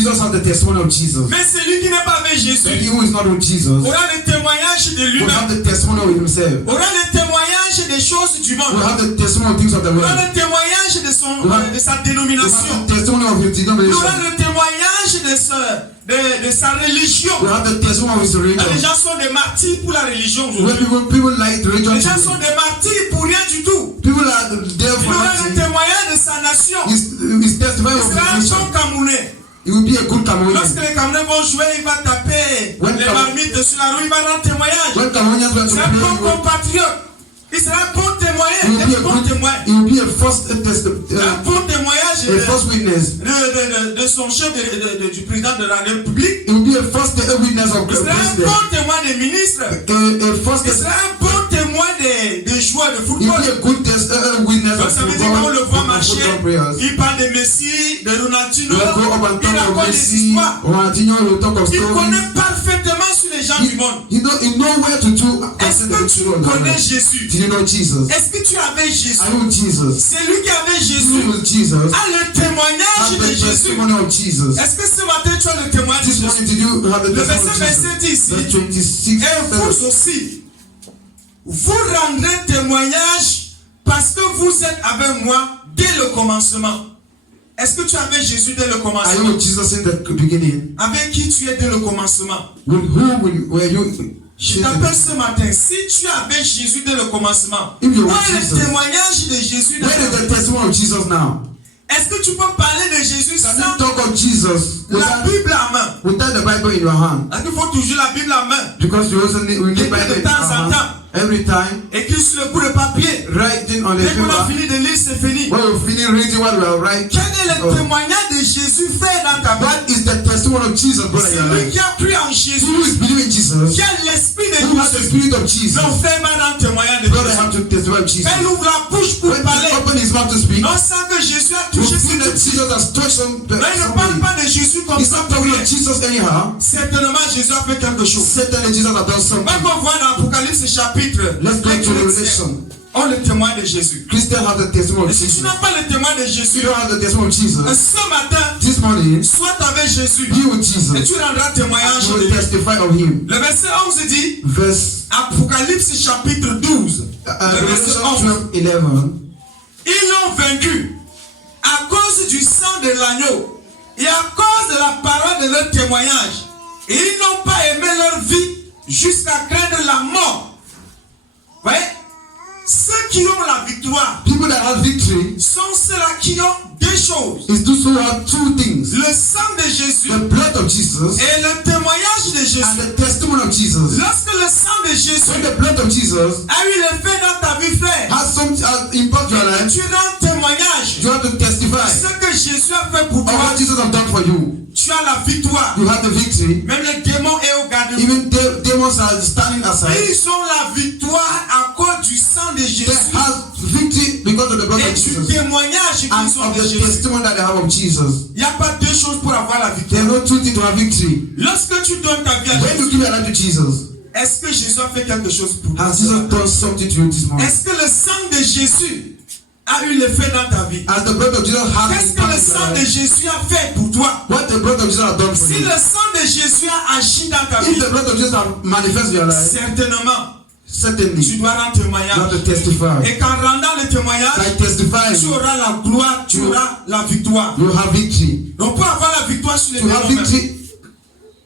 Jesus has the testimony of Jesus. Mais celui qui n'est pas avec Jésus But he who is not with Jesus aura le témoignage de will lui-même, have the testimony of himself. aura le témoignage des choses du Will monde, have the testimony of things of the aura world. le témoignage de sa Will have dénomination, the testimony of his il aura denomination. le témoignage de sa religion. Will have the testimony of his Les religion. gens sont des martyrs pour la religion When aujourd'hui. people like the religion Les gens sont today, des martyrs pour rien du tout. people are there Il for aura le nothing. témoignage de sa nation. He's testifying Il of sera un his nation. bon Camerounais. He will be a good Lorsque Cameroonian. les Camerounais vont jouer, il va taper When les Cam- marmites sur la rue, il va rendre témoignage. When Cameroonians went to C'est un bon play, compatriote. Il sera un bon témoin. he will be Un bon témoin. he will be a first Un bon témoignage a first witness. de son chef du président de la République. He will be a first witness of Il the sera un president. bon témoin des ministres. A first Il sera un bon témoin des joueurs de he will be football. a good witness Donc of ça veut dire qu'on le voit marcher, football players. il parle de Messi, de Ronaldinho, He will go up and il talk of raconte des Messi, histoires. Ronaldinho, he will talk of Il stories. connaît parfaitement sur les gens du monde. He know where to do. Est-ce que tu connais Jésus? Do you know Jesus? Est-ce que tu avais Jésus? I know Jesus. C'est lui qui avait You Jésus. know Jesus. A le témoignage Have de the Jésus. testimony of Jesus. Est-ce que ce matin tu as le témoignage de This Jésus? morning, did you have the Le testimony verset of Jesus? 27 ici. The 26th Et verse. vous aussi, vous rendrez témoignage parce que vous êtes avec moi dès le commencement. Est-ce que tu avais Jésus dès le Are you commencement? with Jesus in the beginning? Avec qui tu es dès le commencement? With who were you? Je t'appelle ce matin. Si tu avais Jésus dès le commencement, où If you were est le Jesus. témoignage de Jésus dans Where is ta the vie? testimony of Jesus now? Est-ce que tu peux parler de Jésus Can sans you talk of Jesus la without, Bible à main? without the Bible in your hand? Est-ce qu'il faut toujours la Bible à main? Because you also need, we need Écris Bible de in temps our en hand. temps. Every time, Écris sur le bout de papier. writing on the Dès qu'on a paper. fini de lire, c'est fini. When we finish reading what we are writing, Quel est le témoignage de Jésus fait dans ta vie? what is the testimony of Jesus, brother, in your C'est lui life? qui a cru en Who Jésus. is believing in Jesus? Qui a l'esprit de Who has the Jésus. spirit of Jesus? Donc, fais maintenant témoignage de Brother, Jésus. have to testify of Jesus. Elle ouvre la bouche pour When parler. he open his mouth to speak, Non sans que Jésus a you touché feel that ses Jesus has touched Mais il ne parle somebody. pas de Jésus comme He's ça not pour talking rien. of Jesus anyhow. Certainement, Jésus a fait quelque chose. Certainly Jesus has done something. Quand on voit dans l'Apocalypse chapitre, Let's go les to chrétiens Revelation. ont le témoin de Jésus. Christians have the testimony Et of si tu Jesus. n'as pas le témoin de You Jésus, don't have the testimony of Jesus. ce matin, This morning, sois avec Jésus be with et Jesus. tu rendras témoignage You de will lui. testify of him. Le verset 11 dit, Verse Apocalypse chapitre 12, le verset Revelation 11. 12:11. Ils l'ont vaincu à cause du sang de l'agneau et à cause de la parole de leur témoignage. Et ils n'ont pas aimé leur vie jusqu'à craindre la mort. Voyez, ceux qui ont la victoire People that have victory sont ceux-là qui ont deux choses. is those who have two things: Le sang de Jésus the blood of Jesus et le témoignage de and Jésus. the testimony of Jesus. Lorsque le sang de When Jésus the blood of Jesus a eu l'effet dans ta vie, frère, has some impact your life, tu rends témoignage you have to testify ce que Jésus a fait pour of toi. what Jesus has done for you. Tu as la victoire. You have the victory. Même les démons et au garde. Even demons are standing aside. Ils ont la victoire à cause du sang de They Jésus have victory because of the blood et of du Jesus témoignage qu'ils and ont of de the Jésus. testimony that they have of Jesus. Il n'y a pas deux choses pour avoir la There victoire. are no two things to have victory. Lorsque tu donnes ta vie à When you Jésus, give your life to Jesus, est-ce que Jésus a fait quelque chose pour toi? has Jesus done something to you this morning? Est-ce que le sang de Jésus a eu l'effet dans ta vie? As the blood of Jesus has Qu'est-ce que le impacted your sang de life, Jésus a fait pour toi? what the blood of Jesus has done for Si you, le sang de Jésus a agi dans ta if vie, the blood of Jesus has manifested your life, certainement, tu certainly dois rendre you have témoignage. to testify. Et qu'en rendant le témoignage, By testifying, tu auras la gloire, tu auras la victoire. you have victory. Donc pour avoir la victoire sur les To have démons, victory,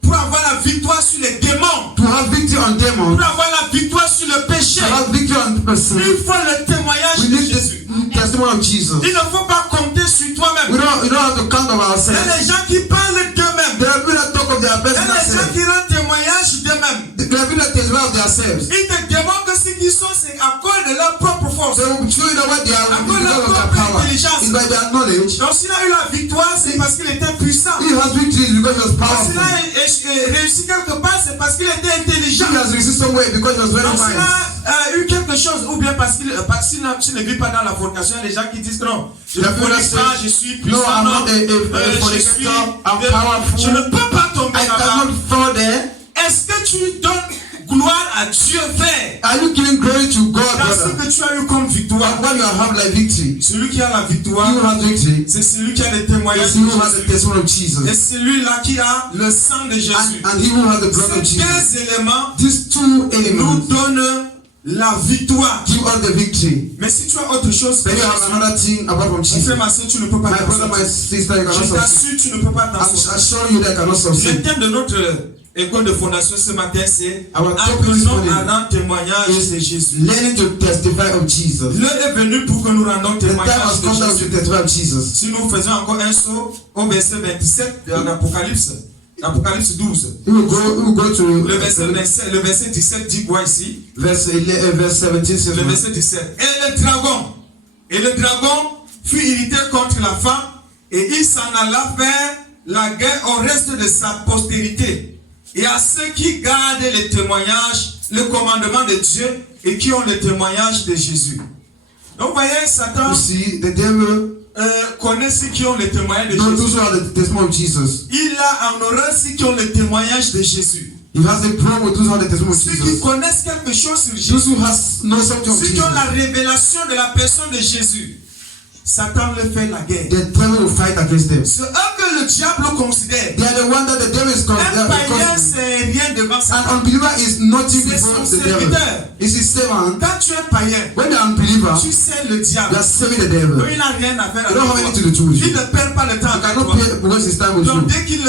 pour avoir la victoire sur les démons, to have victory on demons, pour avoir la victoire sur le péché, to have victory on person, il faut le témoignage we de need Jésus. the testimony of Jesus. Il ne faut pas compter sur We toi-même. don't have to count on Il y a ourselves. des gens qui parlent d'eux-mêmes. There are people that talk of their Il y a personal des gens self. qui rendent témoignage d'eux-mêmes. There are people that testify of themselves. Ils te demandent que ce qu'ils sont, c'est à cause de leur propre force. They will show you that what they are À because cause de leur of their propre power. intelligence. It's by their knowledge. Donc s'il a eu la victoire, c'est parce qu'il était puissant. He has victory because he was S'il powerful. a réussi quelque part, c'est parce qu'il était intelligent. He has received somewhere because he was very Donc s'il wise. a eu quelque chose, ou bien parce qu'il ne vit pas dans la fornication, il y a des gens qui disent que non, je ne The people that fornique pas, je suis puissant, no, I'm non, not a fornicator, I'm powerful. je ne peux pas tomber I là-bas. cannot fall there. Est-ce que tu donnes gloire à Dieu, frère? Are you giving glory to God, Dans ce brother? que tu as eu comme victoire. And when you have like victory, Celui qui a la victoire, you have victory. c'est celui qui a les témoignages It's de he who has the Jésus. testimony of Et Jesus. celui-là qui a le sang de Jésus. And he who has the blood of Ces Jesus. deux éléments These two nous elements donnent la victoire. give us the victory. Mais si tu as autre chose que Then you have Jésus, another thing apart from mon Jesus. frère, ma soeur, tu ne peux pas My t'en brother, my sortir. sister, you Je cannot succeed. t'assure, tu ne peux pas t'en I'm sortir. assuring you that I cannot Le succeed. thème de notre école de fondation ce matin, c'est Our topic this apprenons morning à rendre témoignage de Jésus. Learning to testify of Jesus. L'heure est venue pour que nous rendons The time témoignage has come de down to Jésus. testify of Jesus. Si nous faisons encore un saut au verset 27 de l'Apocalypse, Apocalypse 12, We will go to le verset 17 dit quoi ici? verse 17 says, Le verset 17. Et le dragon fut irrité contre la femme et il s'en alla faire la guerre au reste de sa postérité et à ceux qui gardent les témoignages, le commandement de Dieu et qui ont le témoignage de Jésus. Donc vous voyez, Satan You see, the devil connaît ceux qui ont le témoignage de knows Jésus. those who are the testimony of Jesus. Il a en horreur ceux qui ont le témoignage de Jésus. He has a problem with those who are the testimony of Ceux qui Jesus. connaissent quelque chose sur Those Jésus. who know something of Ceux qui ont Jesus. la révélation de la personne de Jésus. Satan leur fait la guerre. The devil will fight against them. C'est eux que le diable considère. They are the one that the devil is Un païen, considering. c'est rien devant An Satan. unbeliever is nothing C'est before son the devil. serviteur. It's his servant. Quand tu es païen, When the unbeliever, tu sais le you diable. are serving the devil. Donc, il n'a rien à faire You avec don't have toi. anything to do with Il you. ne perd pas le temps You avec cannot toi. pay because it's time with Donc you. dès qu'il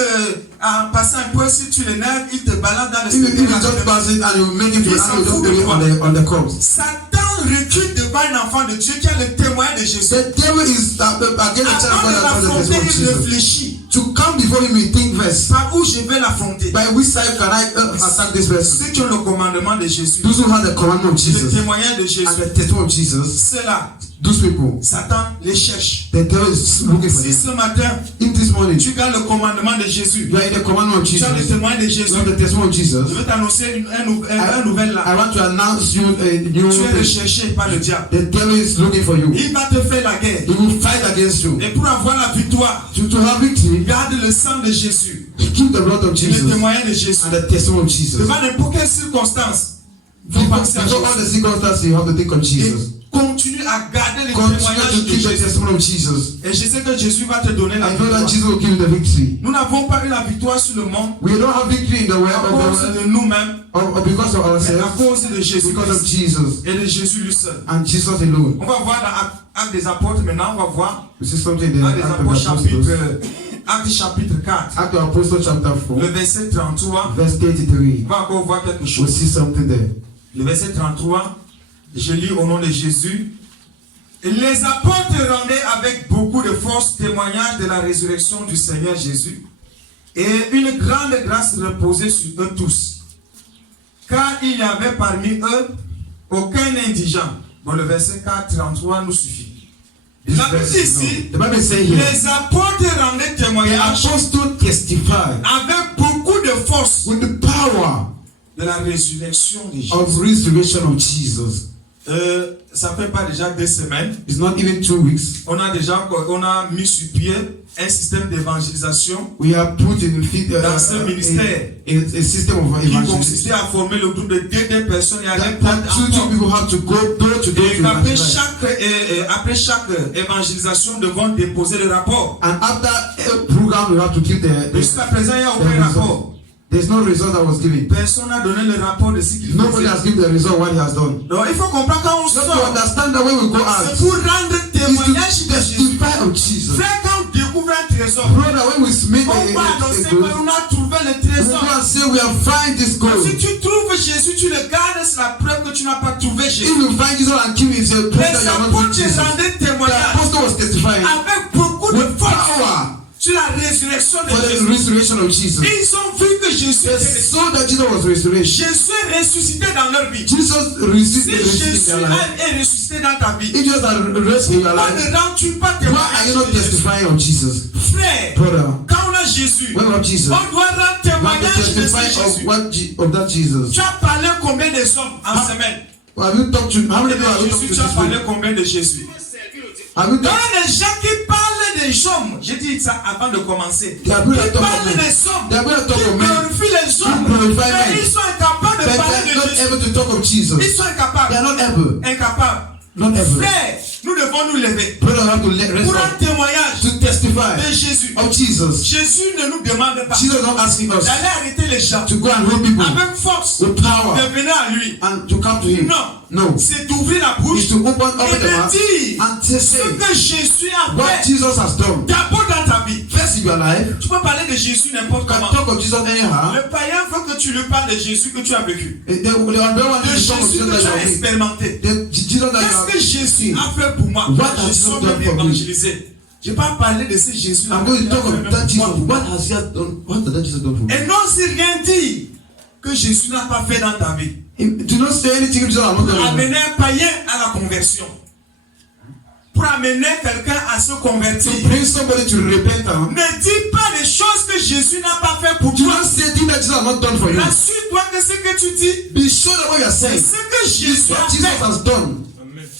en passant un peu, si tu l'énerves, il te balade dans le If you spectacle. just pass it and you make it to Il the s'en hand, you fout just de put it toi. on the cross. Satan recule devant un enfant de Dieu qui a le témoin de Jésus. The devil is against the child Avant of de God that has the l'affronter, testimony of il Jesus. réfléchit. To come before him, you think first. Par où je vais l'affronter? By which side can I attack this person? Ceux qui ont le commandement de Jésus, Those who have the commandment of le Jesus témoignage de Jésus, and the testimony of Jesus, ceux-là, those people, Satan les cherche. the devil is looking for Si them. ce matin, If this morning tu gardes le commandement de Jésus, you are in the commandment of tu as le Jesus, témoin de you Jésus, have the testimony of Jesus, je vais t'annoncer un nouvel là. I want to announce you a new Tu es thing. recherché par le diable. The devil is looking for you. Il va te faire la guerre. He will fight against you. Et pour avoir la victoire, To have victory, garde le sang de Jésus, keep the blood of le Jesus témoignage de Jésus. and the testimony of Jesus. Devant n'importe quelle circonstance, faut penser à Before all the Jésus. circumstances, you have to think of Jesus. Et continue à garder le Continue témoignage to de keep the Jésus. testimony of Jesus. Et je sais que Jésus va te donner la I know that victoire. Jesus will give you the victory. Nous n'avons pas eu la victoire sur le monde We don't have victory in the à world cause de nous-mêmes, or because of mais à ourselves, cause de Jésus because of Christ Jesus et de Jésus lui seul. and Jesus alone. On va voir dans Actes des Apôtres maintenant, on va voir This is something there. Actes des Acts of Apôtres the Apostles. Actes chapitre 4, Act of Apostles chapter 4, le verset 33. verse 33. On va encore voir quelque We'll chose. see something there. Le verset 33, je lis au nom de Jésus. Les apôtres rendaient avec beaucoup de force témoignage de la résurrection du Seigneur Jésus, et une grande grâce reposait sur eux tous. Car il n'y avait parmi eux aucun indigent. Bon, le verset 4, 33 nous suffit. This La Bible verse, dit ici, no. The Bible is saying here, les apôtres rendaient the témoignage apostles testify avec beaucoup de force with the power de la résurrection de Jésus. of resurrection of Jesus. Ça fait pas déjà 2 semaines. It's not even 2 weeks. On a mis sur pied un système d'évangélisation We have put in dans ce ministère a system of qui evangelism. consistait à former le groupe de 2 personnes et à les That prendre en two compte. people have to go door to door Et to qu'après evangelize. après chaque évangélisation, nous devons déposer le rapport. And after a program, we have to give the Jusqu'à présent, il n'y a aucun result. rapport. There's no result that was given. Personne n'a donné le rapport de ce qu'il Nobody faisait. has given the result what he has done. Donc, il faut comprendre quand on You have to sort, understand that when we go c'est out, pour rendre is témoignage to de Jésus. testify of Jesus. Frère, quand on découvre un trésor, Brother, when we make on va annoncer a goal, qu'on a trouvé le we trésor. go and say we have find this goal. Si tu trouves Jésus, tu le gardes, c'est la preuve que tu n'as pas trouvé If Jésus. you find Jesus and kill him, it's a proof that Les you are not apôtres with Jesus. rendaient The témoignage apostle was testifying avec beaucoup de with force power sur la résurrection de for the Jésus. resurrection of Jesus. Ils ont vu que Jésus They était ressuscité. saw that Jesus was resurrected. Jésus est ressuscité dans leur vie. Jesus Si received the Jésus resurrection in their life. est ressuscité dans ta vie, If Jesus had raised in your pourquoi life, ne rends-tu pas why are you témoignage not de Jésus? testifying of Jesus? Frère, Brother, quand on a Jésus, when we have Jesus, on doit rendre we have to témoignage de testify ce of Jésus. of that Jesus. Tu as parlé combien de hommes en semaine? Have you talked to how many Et people have you de talked Jésus, to tu as this parlé week? combien de Jésus? Have you Dans talked? les gens qui parlent des hommes, j'ai dit ça avant de commencer. They are going to Ils talk parlent of men. des hommes, They are going to talk qui of men. glorifient les hommes, glorify mais men. ils sont incapables de But parler de Jésus. able to talk of Jesus. Ils sont They incapables. are not able. Incapables. Not able. Frère, nous devons nous lever Brother, have to rest pour un up témoignage to testify de Jésus. of Jesus. Jésus ne nous demande pas Jesus not asking us d'aller arrêter les gens to go and hold people avec force with power de venir à lui. and to come to him. Non. No. C'est d'ouvrir la bouche It's to open et the de mouth dire and to ce say que Jésus a what fait Jesus has done. d'abord dans ta vie. First in your life, Tu peux parler de Jésus n'importe you can comment. talk of Jesus anyhow. Le païen veut que tu lui parles de Jésus que tu as vécu. The other one De is to talk of Jésus Jesus que that tu you as have made. expérimenté. The Jesus that Qu'est-ce que you Jésus have a seen. fait pour moi? What Je has suis Jesus même done for me? évangélisé. Je ne vais pas parler de ce Jésus là. I'm going to talk of that Jesus. What has done? What has that Jesus done for me? Et n'ose rien dire que Jésus n'a pas fait dans ta vie. Do not say anything Jesus has not Pour done. amener un païen à la conversion. Pour amener quelqu'un à se convertir. To bring somebody to repentance. Ne dis pas les choses que Jésus n'a pas fait pour Do toi. not say things that Jesus has not done for you. Rassure-toi que ce que tu dis, Be sure that what you are c'est saying ce que is Jésus what a Jesus fait. has done.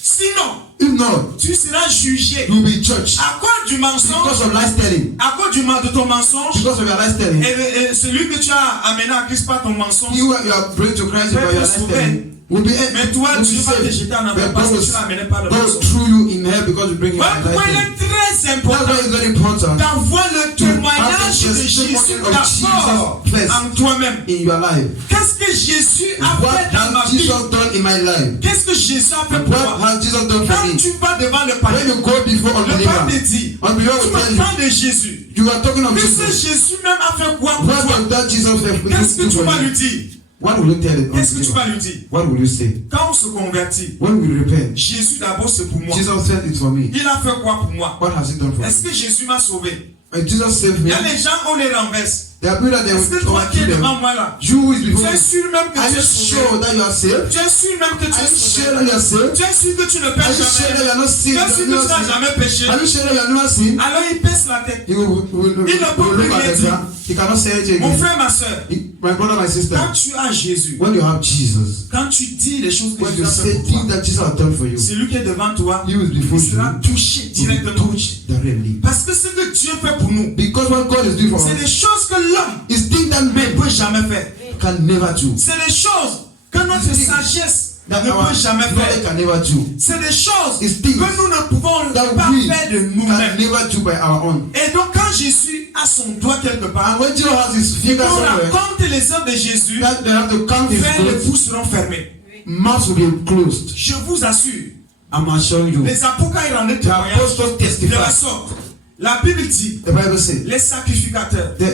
Sinon, If not, tu seras jugé you will be judged à cause du mensonge, because of lies telling. à cause de ton mensonge. Because of your lies telling. Et celui que tu as amené à Christ par ton mensonge, You are bringing to Christ by your lies telling. Will be mais toi, will tu be vas te saved. jeter en enfer But parce God que tu l'as amené par le will go mensonge. through you in hell because you bring him Voilà by pourquoi il lies est très telling. important That's why it's very important d'avoir le témoignage de Jésus d'abord en toi-même. in your life. Qu'est-ce que Jésus a What fait dans ma has vie? Jesus done in my life? Qu'est-ce que Jésus a fait pour What moi? has Jesus done for Quand me? tu vas devant le When païen, you go before le païen te unbeliever, dit, unbeliever tu will tell me you, parles de Jésus. you are talking of Mais ce Jesus. Jésus même a fait quoi pour What toi? does that Jesus have Qu'est-ce que do tu for vas lui you? dire? What will you tell it? Qu'est-ce que tu unbeliever? vas lui dire? What will you say? Quand on se convertit, When we repent, Jésus d'abord c'est pour moi. Jesus said it's for me. Il a fait quoi pour moi? What has he done for me? Est-ce que Jésus m'a sauvé? And Jesus saved Il me. y a les gens, on les renverse. There are people that they Est-ce que will toi qui es overkill devant them. moi là, You who is tu before es me. sûr même que Are tu you es sauvé? sure that you are saved? Tu es sûr même que tu Are es you sure sauvé? that you are saved? Tu es sûr que tu ne Are pèches you sure that you jamais? are not Tu sinned? es sûr que tu n'as jamais péché? Are you sure that you are not sinned? Alors il baisse la tête. He will Il ne peut look plus at rien the dire. ground. He cannot say anything Mon again. frère, ma soeur, My brother, my sister, quand tu as Jésus, when you have Jesus, quand tu dis les choses que when Jésus you a say fait pour things toi, that Jesus has done for you, celui qui est devant toi, He will be il before sera you. touché You will directement. touch directly. Parce que ce que Dieu fait pour nous, Because what God is doing for c'est us des choses que l'homme is things that ne men peut jamais faire. can never do. C'est des choses que notre sagesse That ne our peut jamais knowledge faire. can never do. C'est des choses It's que things nous ne pouvons That pas we faire de can nous-mêmes. never do by our own. Et donc quand Jésus a son doigt quelque part, And when Jesus has his finger on somewhere, raconte les œuvres de Jésus, that they have to count his frères, les goods, bouches seront fermées. mouths will be closed. Je vous assure, I'm assuring you. les apôtres quand ils rendaient The témoignage apostles de la testify. sorte. La Bible dit, The Bible says les sacrificateurs, the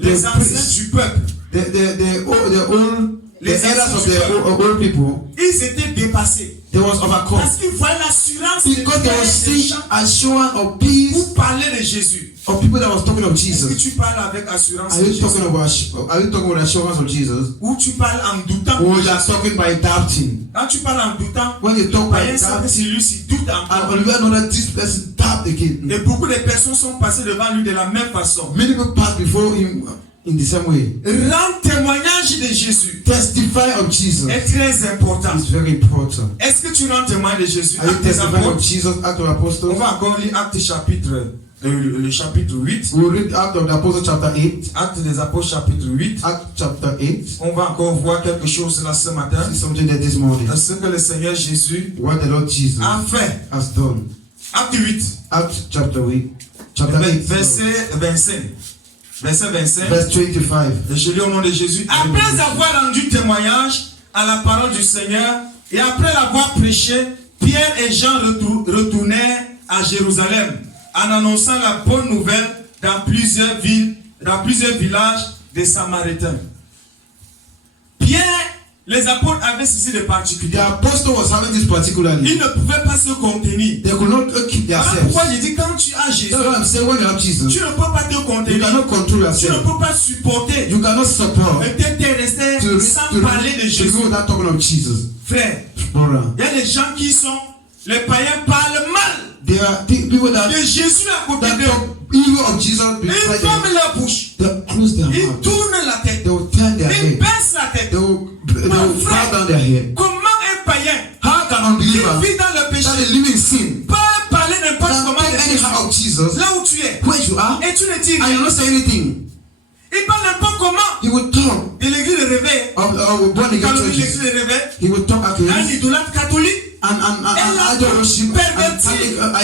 les anciens priests, du peuple, the elders of the old people, ils étaient dépassés. they was overcome Parce qu'ils voyaient l'assurance because they was des seeing gens assurance of peace pour parler de Jésus. of people that was talking of Est-ce que Jesus. tu parles avec assurance Are de you Jésus? talking about assurance of Jesus? Ou tu parles en doutant? Or you are talking by doubting? Quand tu parles en doutant, When you talk by païen sait que doubting, celui-ci doute and encore. when you know that this person doubt again, Et beaucoup de personnes sont passées devant lui de la même façon. many people pass before him in the same way. Rendre témoignage de Jésus Testify of Jesus est très important. is very important. Est-ce que tu rends témoignage de Jésus? Are you Actes des testifying of Apôtres. Jesus, Act of the On Apostles? va encore lire Actes chapitre, le chapitre 8. We'll read Act of the Apostles chapter 8. Actes des Apôtres chapitre 8. Act chapter 8. On va encore voir quelque chose là ce matin. See something there this morning. Ce que le Seigneur Jésus What the Lord Jesus a fait. has done. Acte 8. Act chapter 8. Chapter 8. Verset 25. Verset 25. Verse 25. Et je lis au nom de Jésus. Après avoir rendu témoignage à la parole du Seigneur et après l'avoir prêché, Pierre et Jean retournèrent à Jérusalem en annonçant la bonne nouvelle dans plusieurs villes, dans plusieurs villages des Samaritains. Pierre, les apôtres avaient ceci de The particulier. apostle was having this particularly. Ils ne pouvaient pas se contenir. They could not keep Voilà themselves. pourquoi je dis quand tu as Jésus, That's what I'm saying. When you have Jesus, tu ne peux pas te you contenir. cannot control Tu ne yourself. peux pas supporter. You cannot support Et t'es resté to sans parler de Jésus. go without talking of Jesus. Frère, Brother, il y a des gens qui sont, les païens parlent mal there are people that de Jésus à côté that d'eux. talk evil of Jesus Ils beside ferment them. leur bouche. They close their Ils mouth. tournent la tête. They will turn their Ils head. baissent la tête. They will bow down their head. Comment un païen How can qui unbeliever vit dans le péché that is living in sin peut parler n'importe can comment talk de Jésus anyhow of Jesus là où tu es where you are et tu ne dis and rien? you not say anything? Il parle n'importe comment. He will talk de l'église de réveil, born again quand on dit l'église churches, de réveil, he will talk un against idolâtre catholique, and idol worship,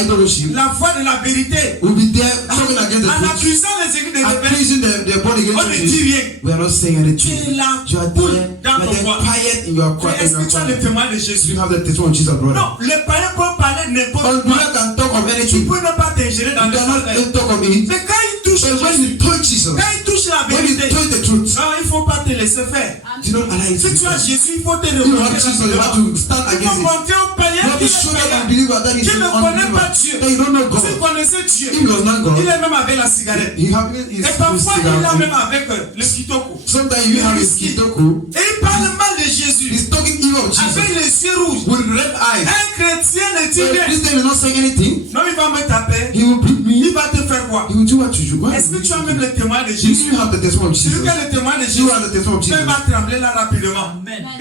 idol worship. la voix de la vérité, Will be there talking against the en truth, accusant les églises de réveil, accusing the born again on ne dit churches. rien. We are not saying Tu anything. es là, You are boule there, dans ton bois. quiet in your Mais est-ce que tu as le corner. témoin de You Jésus? have the testimony of Jesus, brother. Non, les païens peuvent parler de n'importe Or quoi. brother can talk of Tu anything. peux ne pas t'ingérer dans You le cannot affaires. talk of it. Mais quand il touche But when Jésus, you touch Jesus, quand il touche la when you vérité, touch the truth, non, il ne faut pas te laisser faire. you don't allow it Si to tu as be. Jésus, il faut te You remonter have Jesus, you have rapidement. to stand Il faut against it. montrer aux You païens have to qu'il show est that païen. unbeliever that is Qu'il ne an connaît unbeliever. pas Dieu. That you don't know S'il God. connaissait Dieu, He was not il God. est même avec la cigarette. He have his Et parfois, il est cigarette. même avec le kitoko. Sometimes you have his whisky. kitoko. Et il parle mal de Jésus. He's talking evil of Avec Jesus les yeux rouges. with red eyes. Un chrétien ne dit So if rien. Christian will not say anything, Non, il va me taper. he will beat Il me. va te faire quoi? He will do what you do. Why? Est-ce que tu as même le témoin de Do Jésus? you have the testimony of Celui Jesus? qui a le témoin de Jésus, You have the testimony of il Jesus. va trembler là rapidement.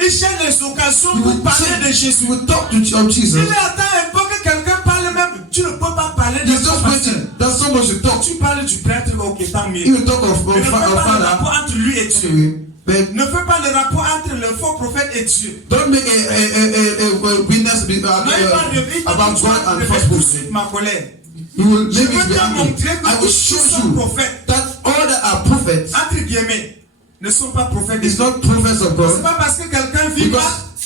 Il cherche les occasions You pour will parler de check- Jésus. you will talk of Jesus. Il attend un peu que quelqu'un parle même. Tu ne peux pas parler de He's ton just pasteur. waiting that someone should talk. Tu parles du prêtre, ok, tant mieux. He will talk of Mais ne fais pas le Father. rapport entre lui et Dieu. Anyway, but Ne fais pas le rapport entre le faux prophète et Dieu. don't make a witness Non, il va about God and false tout de prophet. suite ma colère. He will Je make veux it be te angry. montrer I que will tous show sont you prophètes, that all that are prophets entre guillemets, ne sont pas prophètes de is Dieu. not prophets of C'est God. pas parce que quelqu'un vit mal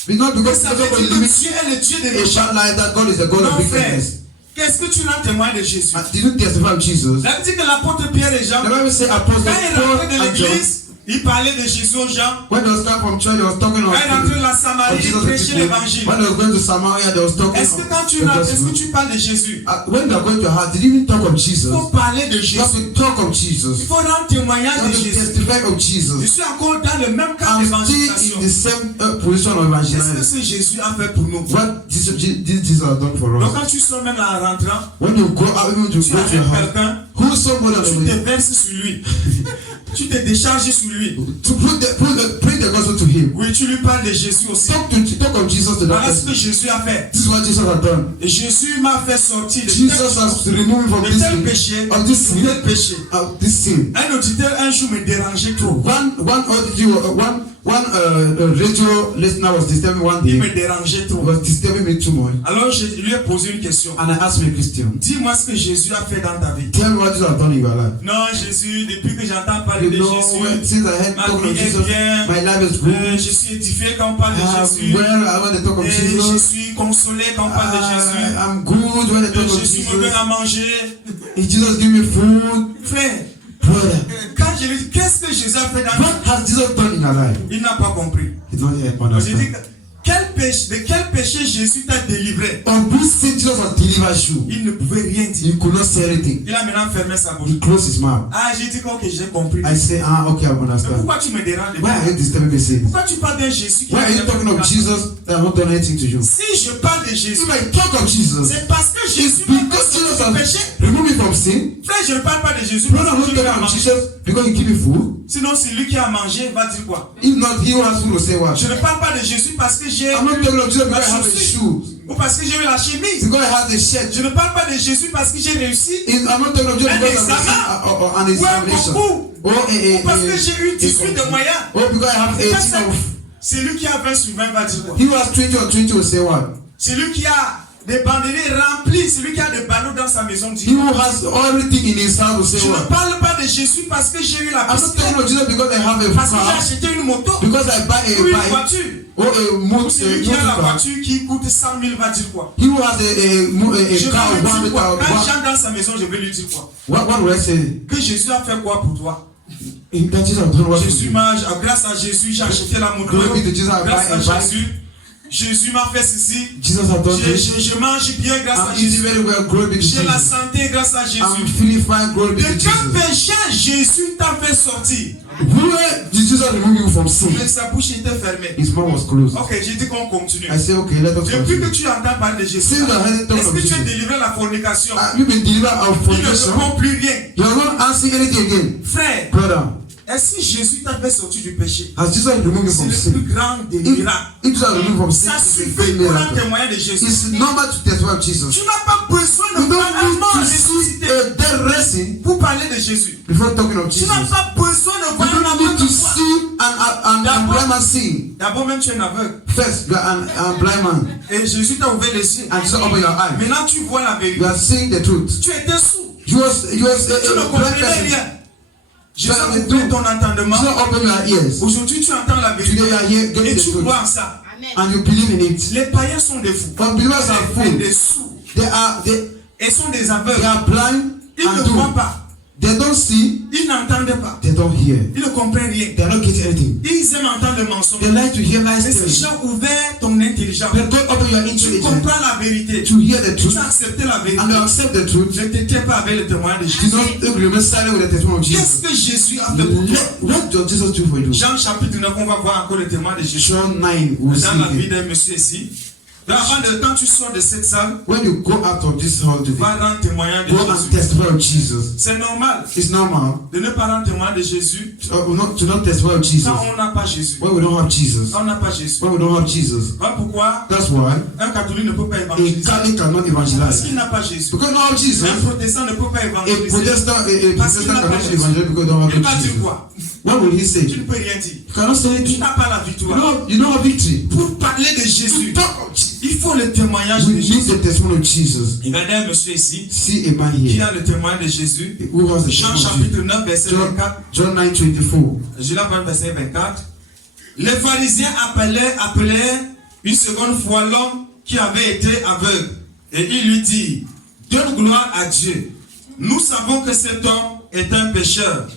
It's not que because ça veut somebody dire que living Dieu est le Dieu de a méchants. bad life that God is a God of Non, frère. wickedness. Qu'est-ce que tu rends témoin de Jésus? Did you testify of Jesus? La Bible dit que l'apôtre Pierre et Jean, The Bible says Apostle quand ils Paul rentraient de and John, l'église, ils parlaient de Jésus aux gens. when they was coming from church, they was talking Quand ils rentraient de la of Samarie, ils Jesus to prêchaient people. l'évangile. When they was going to Samaria, they was talking Est-ce que quand tu of the rentres, est-ce que gospel. tu parles de Jésus? When they are going to your house, did you even talk of Jesus? Il faut parler de You have Jésus. to talk of Il Jesus. faut rendre You témoignage have de to Jésus. testify of Je Jesus. suis encore dans le même cas I'm still d'évangélisation. in the same position of Qu'est-ce que evangelism. ce Jésus a fait pour nous? What Jesus has done for Donc us. quand tu sors même en rentrant, When you go out, even to tu go to your arrêtes house, quelqu'un, who is somebody on the tu way? te verses sur lui. Tu te décharges sur lui. To bring the gospel to him. Oui, tu lui parles de Jésus aussi. Talk of Jesus to that Voilà ce que person. Jésus a fait. This is what Jesus has done. Et Jésus m'a fait sortir de Jesus has removed me from de this tel sin, péché, of this de tel sin, péché. of this sin. Un auditeur un jour me dérangeait trop. One radio listener was disturbing one Il day. me dérangeait trop. Was disturbing me too much, Alors je lui ai posé une question. and I asked me, Christian, Dis-moi ce que Jésus a fait dans ta vie. tell me what Jesus has done in your life. Non, Jésus, depuis que j'entends parler You de know, Jésus, since I heard ma talking vie of est Jesus, bien. my life is good. Je suis édifié quand on parle de Jésus. Well, I want to talk of Et je Jesus. suis consolé quand on parle de Jésus. I'm good when I talk of Jésus me Jesus. donne à manger. If Jesus give me food, Frère, brother, quand je lui dis qu'est-ce que Jésus a fait dans ta vie, what has Jesus done in your life? il n'a pas compris. He don't yet Donc j'ai dit, understand. de quel péché Jésus t'a délivré? On which sin Jesus has delivered you? Il ne pouvait rien dire. He could not say anything. Il a maintenant fermé sa bouche. He closed his mouth. Ah, j'ai dit ok, j'ai compris. I say, okay, I Mais understand. pourquoi tu me déranges? Why are you disturbing me? Say, Pourquoi tu parles d'un Jésus qui why are you talking of Jesus that has not done anything to you? Si je parle de Jésus, If I talk of Jesus, c'est parce que it's Jésus m'a because fait Jesus sortir du péché. has removed me from sin. Frère, je ne parle pas de Jésus Brother, parce I'm que not Jésus a talking of mangé. Jesus because he give me food. Sinon, c'est lui qui a mangé, va dire quoi? If not, he who has food will say what? Je ne parle pas de Jésus parce que j'ai I'm not talking of Jesus la because I have a chaussure shoe. ou parce que j'ai eu la chemise. Because I have a shirt. Je ne parle pas de Jésus parce que j'ai réussi I'm not talking of Jesus Un because I examen. have an ou un examination. concours Or ou parce que j'ai eu 18 de moyens. Or because I have C'est pas 18 ça. of. C'est lui qui a 20 sur 20 va dire quoi? He who has 20 or 20 will say what? C'est lui qui a des bandeliers remplis, c'est lui qui a des ballots dans sa maison. He who has everything in his house will say Je ne what? parle pas de Jésus parce que j'ai eu la I'm not bicyclette, talking of Jesus because I have a parce que j'ai car. acheté une moto Because I buy ou a une bike voiture. or a motor Celui qui a la car. voiture qui coûte 100 000 va dire quoi? He who has a Je car vais lui dire quoi? Quand one. j'entre dans sa maison, je vais lui dire quoi? What will I say? Que Jésus a fait quoi pour toi? That Jesus has done what for Jésus you. grâce à Jésus, j'ai acheté la moto. Glory be to Jesus, I Grâce buy a à bike. Jésus, Jésus m'a fait ceci. Jesus has done this. Je mange bien grâce à I'm eating Jésus. very well. Glory be to J'ai la Jesus. santé grâce à I'm Jésus. feeling fine. Glory be De to quel Jesus. péché Jésus t'a fait sortir? Where did Jesus remove you from sin? Mais sa bouche était fermée. His mouth was closed. Ok, j'ai dit qu'on continue. I say, okay, let us Depuis que continue. tu entends parler de Jésus, Since you are hearing talk est-ce of que tu es Jesus, délivré de la fornication? you've been delivered out of Il ne te fornication. prend plus rien. You are not asking anything again. Frère, Brother, est-ce que Jésus t'a fait sortir du péché? has Jesus removed you C'est from le sin? plus grand des If miracles. Jesus has removed you from sin, Ça it's a suffit great pour un miracle. témoin de Jésus. It's normal to testify of Jesus. Tu n'as pas besoin You de voir un don't mort need to see ressuscité a dead rising pour parler de Jésus. before talking of Tu Jesus. n'as pas besoin de You voir un don't homme need de to foi see an an blind man seeing. D'abord même tu es un aveugle. First, you are a blind man. Et Jésus t'a ouvert les yeux. And so open your eyes. Maintenant tu vois la vérité. You are seeing the truth. Tu étais sourd. You was Tu ne a blind comprenais person. rien. Jésus a ouvert ton entendement. So open your ears. Aujourd'hui tu entends la vérité. Today you are here Et getting the tu truth. crois en ça. And you believe in it. Les païens sont des fous. Unbelievers are Et fools. des sourds. Ils sont des They aveugles. are blind Ils ne and voient dumb. pas. They don't see, Ils n'entendent pas. they don't hear. Ils ne comprennent rien. They are not getting anything. Ils aiment entendre le mensonge. They like to hear lies Mais si stories. j'ai ouvert ton intelligence, But God open your tu intelligence comprends la vérité. to hear the Tu truth as accepté la vérité. and you accept the truth. Je ne te tiens pas avec le témoignage de Do Jésus. not remain silent with the testimony of Qu'est-ce Jesus. que Jésus a fait pour toi? What does Jesus do for you? Jean chapitre 9, on va voir encore le témoignage de Jésus. John 9 will Dans la see vie it. d'un monsieur ici. Donc, quand tu sors de cette salle, When you go out of this hall today, va rendre témoignage de go and Jésus. testify of Jesus. C'est normal It's normal de ne pas rendre témoignage de Jésus to not testify of Jesus quand on n'a pas Jésus. when we don't have Jesus. Quand on n'a pas Jésus. When we don't have Jesus. Voilà pourquoi That's why un catholique ne peut pas a évangéliser. Catholic cannot Parce evangelize. qu'il n'a pas Jésus. Because we don't have Jesus. Un protestant ne peut pas A évangéliser. Protestant Parce qu'il n'a cannot pas Jésus. evangelize because they don't have Il va dire Jesus. quoi? What will he say? Tu ne You peux rien dire. cannot say Tu anything. n'as pas la victoire. You don't have victory. Pour parler de To Jésus, talk of Jesus. il faut le témoignage We de need Jésus. the testimony of Jesus. Il y a un monsieur ici See a man qui here a le témoignage de Jésus. who has the Jean testimony of Jesus. chapitre 9, verset John, 24. John 9:24. Je l'apprends verset 24. Les pharisiens appelaient une seconde fois l'homme qui avait été aveugle. Et il lui dit, donne gloire à Dieu. Nous savons que cet homme est un pécheur.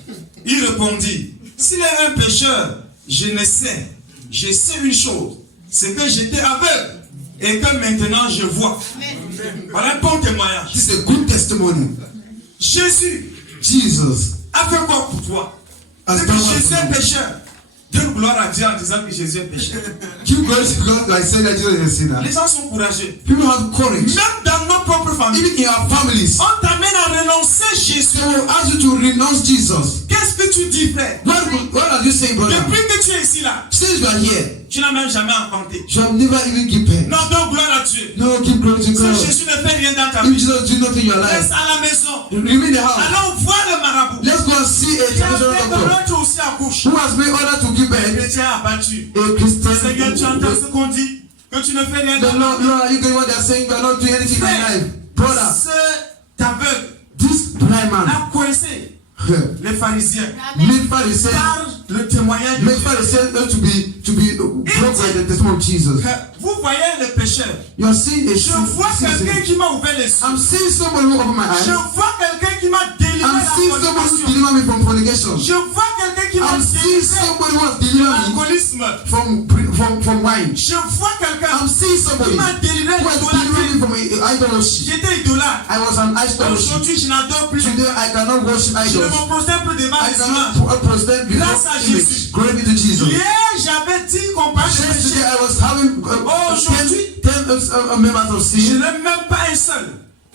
Il répondit, s'il est un pécheur, je ne sais. Je sais une chose, c'est que j'étais aveugle et que maintenant je vois. Voilà un bon témoignage. This is a good testimony. Jésus Jesus a fait quoi pour toi? has C'est done que what Jésus est for you. pécheur. Donne gloire à Dieu en disant que Jésus est pécheur. Give glory to God by saying that Jesus is a sinner. Les gens sont courageux. People have courage. Même dans nos propres familles, Even in our families, on t'amène à renoncer Jésus. they will ask you to renounce Jesus. Qu'est-ce que tu dis, frère? What are you saying, brother? Depuis que tu es ici là, Since you are here, tu n'as même jamais inventé. you have never even given. Non, donne gloire à Dieu. No, give glory to Si God. Jésus ne fait rien dans ta If vie, Jesus did nothing in your reste life, à la maison. remain in the house. Allons voir le marabout. Let's go and see a Qui a traditional fait doctor que l'autre aussi accouche. who has made order to give Le birth. chrétien a battu. A Christian. Seigneur, tu entends ce qu'on dit? Que tu ne fais rien The dans ta Lord, vie. Lord, are you doing what they're saying? You are not doing anything in your life. Brother, Ce aveugle this blind man, a coincé les pharisiens made Pharisees, par le témoignage de made Jésus. Pharisees to be broke by the testimony of Jesus. Vous voyez le pécheur. You are seeing a Je vois quelqu'un qui m'a ouvert les yeux. I'm seeing somebody who opened my Je eyes. vois quelqu'un qui m'a délivré I'm de seeing somebody who l'alcoolisme. delivered me from fornication. Je vois quelqu'un qui m'a I'm seeing délivré somebody who has de delivered me l'alcoolisme. from wine. Je vois quelqu'un I'm seeing somebody qui who m'a délivré has de delivered me l'idolâtrie. from idolatry. J'étais idolâtre. I was an idol. Aujourd'hui, je n'adore plus. Today I cannot worship Je ne idols. me prosterne plus devant I les images. cannot prostrate Grâce à before Jésus. image. Glory be to Jesus. Hier, j'avais 10 compagnons de Yesterday péché. I was having Aujourd'hui, 10 members of Je sin. n'ai même pas un seul.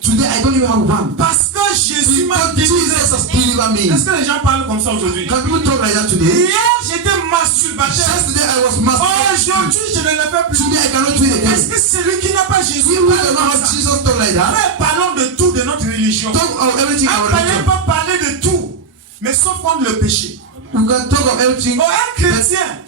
Today I don't even have one. Parce que Jésus m'a Because délivré. Jesus has delivered me. Est-ce que les gens parlent comme ça aujourd'hui? Can people talk like that today? Hier, j'étais masturbateur. Yesterday I was masturbating. Aujourd'hui, je ne le fais plus. Today I cannot do it Est-ce again. que celui qui n'a pas Jésus We who parle do not comme have ça? Jesus talk like that. Frère, parlons de tout de notre religion. Talk of everything On our ne fallait religion. pas parler de tout, mais sauf contre le péché. We can talk of everything. Oh, un chrétien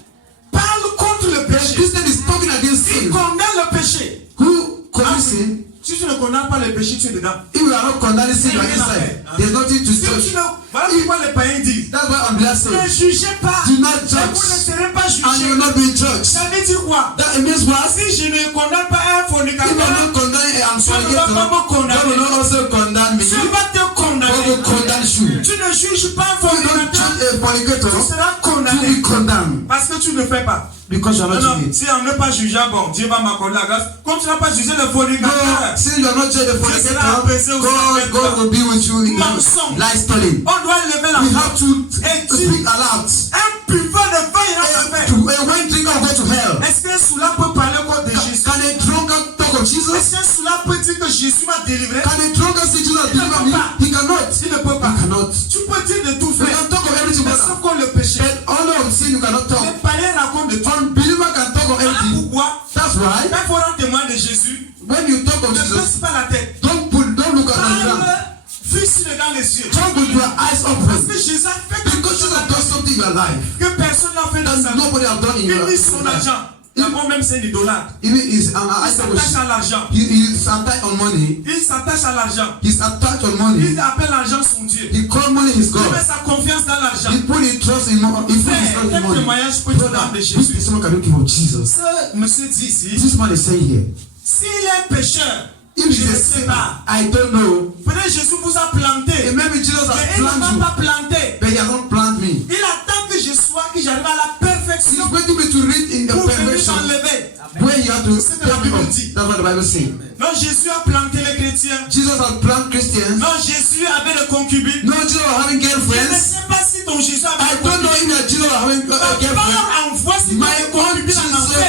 parle contre le The péché. Christian is talking against Il sin. condamne le péché. Who commits sin? Si tu ne condamnes pas le péché, tu es dedans. If we are not condemning sin, you are inside. There's nothing to Si tu judge. ne... Voilà pourquoi les païens disent. That's why I'm blessed. Ne jugez pas. Do not Et vous ne judge. serez pas And you will jugés. not be judged. Ça veut dire quoi? That it means what? Si je ne condamne pas un If I'm fornicateur, not condemning and tu ne vas fornicator, pas me God will condamner. not also condemn me. Tu vas te God condamner. will condemn you. Tu ne juges pas un If you don't fornicateur, judge a fornicator, tu seras you will condamné. be condemned. Parce que tu ne fais pas. Because you are Non, not non, doing it. si on n'est pas jugé, bon, Dieu va m'accorder la grâce. Comme tu n'as pas jugé le No, fornicateur, since you are not judging the fornicator, God will be with you in Mensonge. the life story. on doit lever la We voix. have to speak aloud. Un buveur de vin ira se faire. A wine drinker will go to hell. Est-ce qu'un soula peut parler encore de Jésus? Can a drunkard talk of Est-ce Jesus? qu'un soula peut dire que Jésus m'a délivré? Can a drunkard say Jesus deliver me? He cannot. Il ne peut pas. He cannot. Tu peux dire de tout You faire. can talk of everything, Mais brother. sauf qu'on le péché. But only of sin you cannot Les talk. païens racontent de tout. Unbeliever can talk of Voilà everything. pourquoi, That's why quand il faut rendre témoin de Jésus, when you talk of ne Jesus, baisse pas la tête. don't look at the ground. Parle, fixe dans les yeux. Talk with your eyes Parce open. que Jésus a fait quelque Because chose. Jesus does something in your their life. Que personne n'a fait dans sa That vie. nobody have done in Il your lit son life. argent. D'abord même c'est un idolâtre. Even is an Il idol. s'attache à l'argent. He's attached on money. Il s'attache à l'argent. He's attached on money. Il appelle l'argent son Dieu. He call money his Il God. met sa confiance dans l'argent. He put his trust in money. He put his Frère, trust in quel money. témoignage peux-tu Brother, rendre de which Jésus? testimony can you give of Jesus? Ce monsieur dit ici, This man is saying here, s'il est pécheur, if je he's ne a sais sinner, pas. I don't know. Peut-être Jésus vous a planté. And maybe Jesus Mais has il ne planted m'a you, pas planté. but he has not planted me. Il attend que j'arrive à la perfection He's waiting me to read in the pour venir perfection s'enlever. where you have to C'est ce que la tell Bible me. dit. That's what the Bible says. Non, Jésus a planté les chrétiens. Jesus has planted Christians. Non, Jésus avait des concubines. No, Jesus was having Je ne girlfriends. sais pas si ton Jésus I avait des don't know concubines. if that Jesus was having a Ma girlfriend. part envoie si tu My as des own concubines en enfer.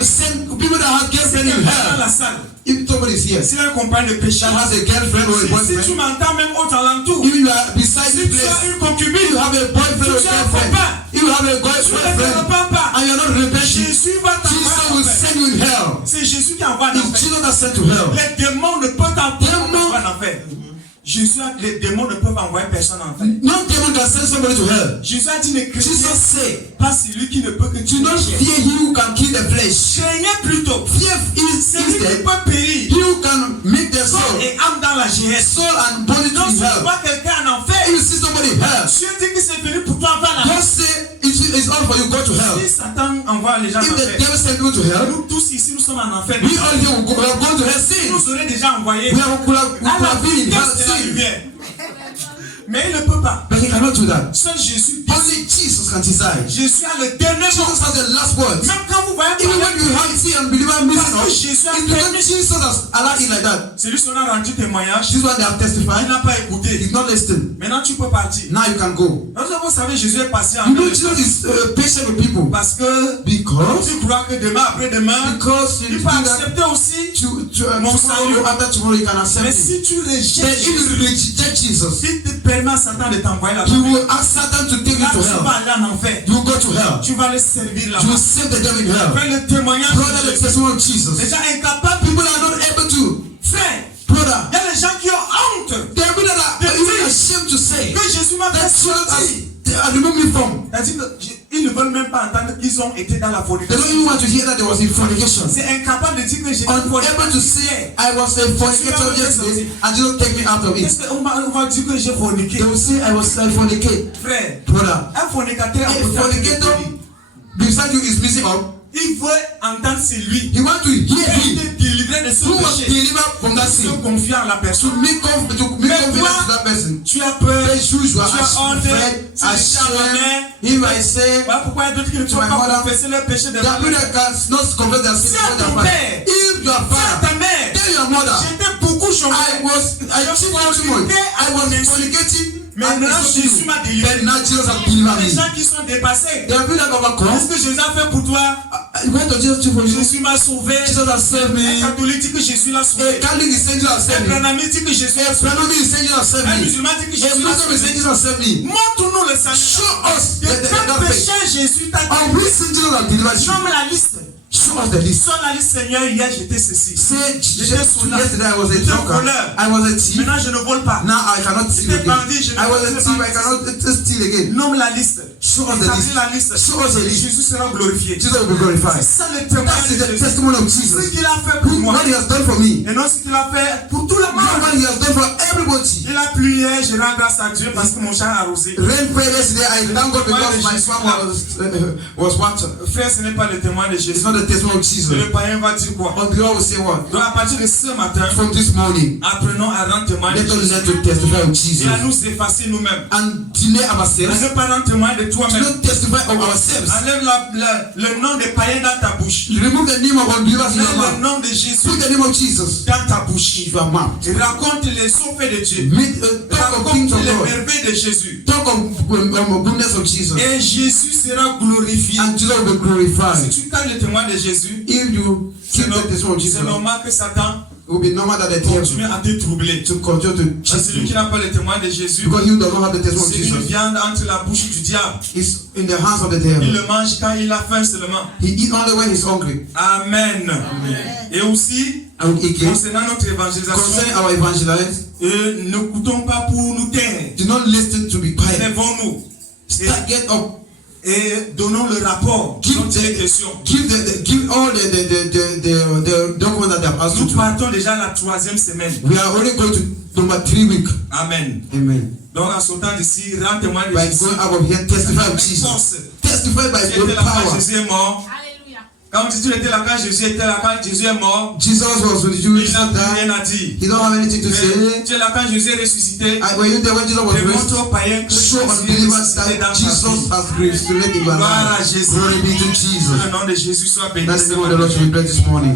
Jesus sent people that have girlfriend in Dans la hell. salle. If somebody is here S'il a un compagnon de péché, that has a girlfriend or a si tu boyfriend, m'entends même au alentour, even you are beside si the tu as place, une concubine, you have a boyfriend or a girlfriend, you have a tu ne te boyfriend, repens pas. and you're not repenting, Jésus va Jesus t'envoyer en will enfer. send you in hell. C'est Jésus qui envoie en It's enfer. Jesus that sent to hell. Les démons ne peuvent t'envoyer Démons. en enfer. Les démons ne peuvent envoyer personne en enfer. No demon can send somebody to hell. Jésus a dit ne craignez Jesus said, pas celui qui ne peut que do tuer not le chair. fear he who can kill the flesh. Craignez plutôt Fear is celui qui instead peut périr he who can make their corps soul, et âme dans la géhenne. soul and body to Donc si be tu hell. vois quelqu'un en enfer, If you see somebody in hell, Dieu dit que c'est venu pour toi avoir la God say it's all for you, go to hell. Si Satan envoie les gens en If the enfer, devil send people to hell, nous tous ici nous sommes en enfer. we all here will have gone to hell Il sin. nous aurait déjà envoyé We could à la have been in hell vitesse de la sin. lumière. Mais il ne peut pas. But he cannot do that. Seul Jésus. Only Jesus can decide. Jésus a le dernier mot. Jesus has the last word. Même quand vous voyez Even when you have see and believer missing out, Parce que it's Jésus a because Jesus has allowed it like that. c'est lui qui a rendu témoignage. This is what they have Il testified. n'a pas écouté. He's not listening. Maintenant tu peux partir. Now you can go. Donc vous savez, Jésus est patient. You know Jesus is patient with people. Parce que Because tu crois que demain, après-demain, you il do peut that accepter aussi. tomorrow, after tomorrow you can accept Mais it. si tu Then rejettes if you Jésus, reject Jesus, il te permet à Satan de t'envoyer là-bas. he will ask Satan to take you Là, to tu vas hell. aller en enfer. You will go to hell. Tu vas le servir You là-bas. will save the devil in hell. Fais le témoignage Brother, de the Jésus. testimony of Jesus. Les gens incapables. People are not able to. Frère, Brother, il y a des gens qui ont honte there are people that are even ashamed to say que Jésus m'a fait that Jesus sortir. has removed me from. C'est-à-dire qu'ils ne veulent même pas entendre qu'ils ont été dans la They don't fornication. even want to hear that there was a fornication. C'est incapable de dire que j'ai Unable to say I was a fornicator yesterday and Jesus take me out of it. Qu'est-ce qu'on va dire que j'ai forniqué? They will say I was a fornicator. Frère, Brother, un fornicateur a fornicator beside you is missing out. il veut entendre c'est lui. He wants to hear Il him est délivré de ce who was péché. delivered from that Se sin. confier en la To personne. make confidence to that person. Tu as peur. They choose you are Tu as honte. afraid, Si je dis à ma mère, ashamed. If I say voilà pourquoi il y a d'autres qui ne to peuvent my pas mother, confesser leur péché there devant are people Dieu. that cannot confess their sin Si before à their ton father. père, If your si à father, ta mère, tell your mother, j'étais beaucoup chômé. I cheated too much. I was fornicating. Maintenant, Jésus m'a délivré. But now Jesus has Il y a delivered des me. gens qui sont dépassés. There are people that Qu'est-ce overcome. que Jésus a fait pour toi? What does Jesus do for you? Jésus m'a sauvé. Jesus has saved Un me. catholique dit que Jésus l'a A sauvé. Catholic is saying Jesus has Un saved me. branhamite dit que Jésus l'a A sauvé. Brahmin is saying Jesus has saved Un me. musulman dit que A Jésus l'a Muslim is saying sauvé. Jesus has saved me. Montre-nous le Seigneur. Show us De that quel faith. péché Jésus t'a On délivré? which sin Jesus has delivered you. Nomme la liste. Show us the list. Sur la liste, Seigneur, hier j'étais ceci. Say J'étais yesterday I was a J'étais drunkard. voleur. I was a thief. Maintenant, je ne vole pas. Now I cannot steal J'étais again. bandit, je ne I was a peux thief. pas. I cannot steal again. Nomme la liste. Show us the Établis list. la liste. Show us the Et list. Jésus sera glorifié. Jesus will be glorified. C'est ça le That témoignage is de the Jésus. testimony of Ce Jesus. qu'il a fait pour moi. What he has done for me. Et non ce qu'il a fait pour tout le Not monde. what he has done for everybody. Il a plu hier, je rends grâce à Dieu parce que mon champ a arrosé. Rain fell yesterday. I thank God because my farm was watered. Frère, ce n'est pas le témoin de It's Jésus. not the testimony of Et Jesus. le païen va dire quoi? Unbeliever will say what? Donc à partir de ce matin, From this morning, apprenons à rendre témoin de let us Jésus. learn to testify of Et Jesus à nous effacer nous-mêmes. and delay À ourselves. ne pas rendre témoin de Do toi-même. not testify of ourselves. Enlève le nom des païens dans ta bouche. Remove the name of unbelievers in your Enlève le mouth. nom de Jésus Put the name of Jesus dans ta bouche. in your mouth. Et raconte les faits de Dieu. Talk of Raconte things of les God. merveilles de Jésus. Talk of goodness of Jesus. Et Jésus sera glorifié. And Jesus will be Si glorified. tu gardes le témoin de Jésus, If you c'est keep the testimony of Jesus, normal que Satan it will be normal that the continue devil à te troubler. to continue to Parce que celui cheat qui you. n'a pas le témoin de Jésus, Because he does not have the testimony of c'est une Jesus. viande entre la bouche du diable. It's in the hands of the Il devil. le mange quand il a faim seulement. He eats only when he's hungry. Amen. Et aussi, And again, concernant notre évangélisation, concerning our evangelist, n'écoutons pas pour nous taire. do not listen to be quiet. Lèvons-nous. Start, get up et donnons le rapport. Give Donc, les questions. give all the documents that they have asked you Nous to. partons déjà la 3e semaine. We are only going to number 3 week. Amen. Amen. Donc en sortant d'ici, rends témoin de By Jésus. going out of here, testify of Jesus. Force. Testify by Tu your étais là quand power. Jésus est mort. Quand tu étais là quand Jésus était là quand Jésus est mort. Jesus was with you. Il n'a plus rien à dire. He don't have anything to Mais say. tu es là quand Jésus est ressuscité. And when you there when Jesus was raised, Démontre aux païens que show Jésus est unbelievers ressuscité dans that ta Jesus vie. has resurrected in your Gloire à life. Jésus. Glory be to Que Jesus. le nom de Jésus soit béni. That is ce the name of the Lord matin. should be blessed this morning.